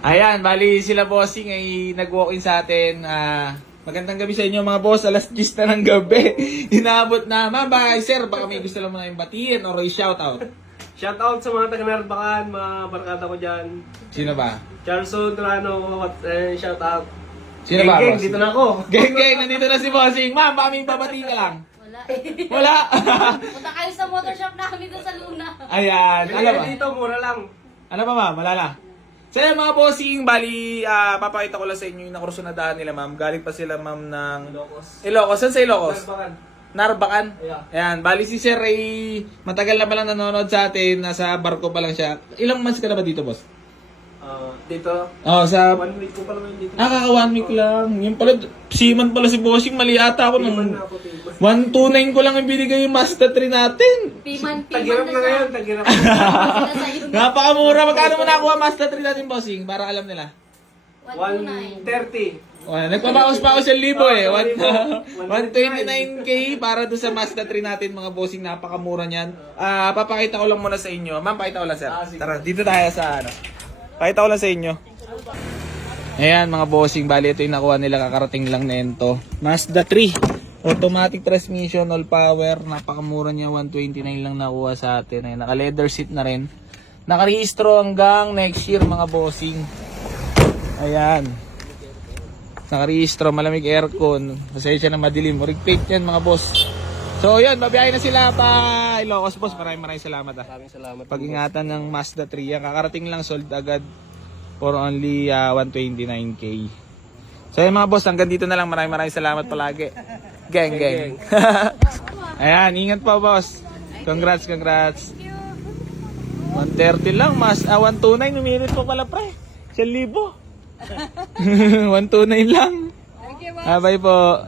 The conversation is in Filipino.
Ayan, bali sila bossing ay nag-walk-in sa atin. Magandang gabi sa inyo mga boss. Alas 10 na ng gabi. Inaabot na. Ma'am, baka sir, baka may gusto lang mo na yung batiin or i-shoutout. Shoutout sa mga taga-Narbacan, mga barkada ko dyan. Sino ba? Charlson, Turano, shoutout. Sino ba, Geng, boss? dito na ako. Geng, nandito na si bossing. Ma'am, baka may babati ka lang. Wala eh. Wala. Punta kayo sa motor shop namin doon sa Luna. Ayan, alam ba? Dito, mura lang. Ano pa ma'am? Wala na. So yan mga bossing, bali, papakita ko lang sa inyo yung nakursunadahan nila ma'am. Galing pa sila ma'am ng Ilocos. Saan sa Ilocos? Narbacan. Narbacan? Yeah. Ayan, bali si Sir ay matagal na palang nanonood sa atin. Nasa barko pa lang siya. Ilang months ka na ba dito, boss? Dito, Oh, sa... 1 week ko pa lang dito. kaka 1 week lang. Yung pala, seaman pala si bossing. Mali ata ako nung... 129 ko lang yung binigay yung Mazda 3 natin. Piman Tagirap na ngayon, tagirap na. Sila sa Luna. Napakamura. Magkano mo nakuha Mazda 3 natin, bossing? Para alam nila. 130. Nagpabawas pa ako sa libo eh. 129. 129k para doon sa Mazda 3 natin mga bossing. Napakamura niyan. Papakita ko lang muna sa inyo. Ma'am, pakita ko lang sir. Sige. Tara, dito tayo sa ano. Pakita ko lang sa inyo. Ayan mga bossing. Bali ito yung nakuha nila. Kakarating lang na ito. Mazda 3. Automatic transmission, all power. Napakamura niya. 129 lang nakuha sa atin. Ayan, naka leather seat na rin. Nakarehistro hanggang next year mga bossing. Ayan. Nakarehistro, malamig aircon. Pasensya na madilim. Rig paint yan mga boss. So yun, babiyahin na sila pa Ilocos boss. Maraming salamat Maraming salamat. Pag-ingatan ng Mazda 3 yan. Kakarating lang sold agad for only 129k. So yun mga boss, hanggang dito na lang. Maraming salamat palagi. Gang. Ayan, ingat pa boss. Congrats. 130 lang, 129 numinit pa pala pre. 1,000. 129 lang. Bye po.